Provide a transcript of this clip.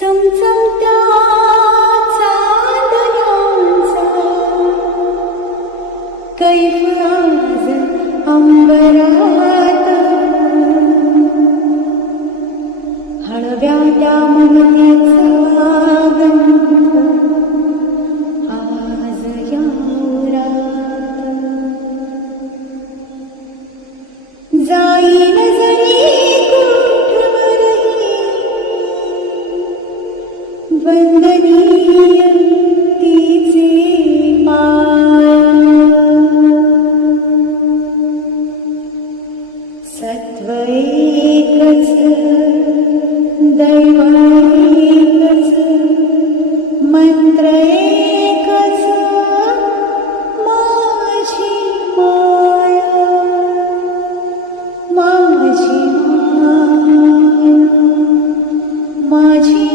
चमचमत्या चांदण्याचा कैफ आज अंबरात, हळव्या त्या ममतेचा गंध आज या रात. जाईन जरी कुठवरही वंदनीय तिचे पाय. सत्व एकच दैव एकच मंत्र एकच माझी माया, माझी माया, माझी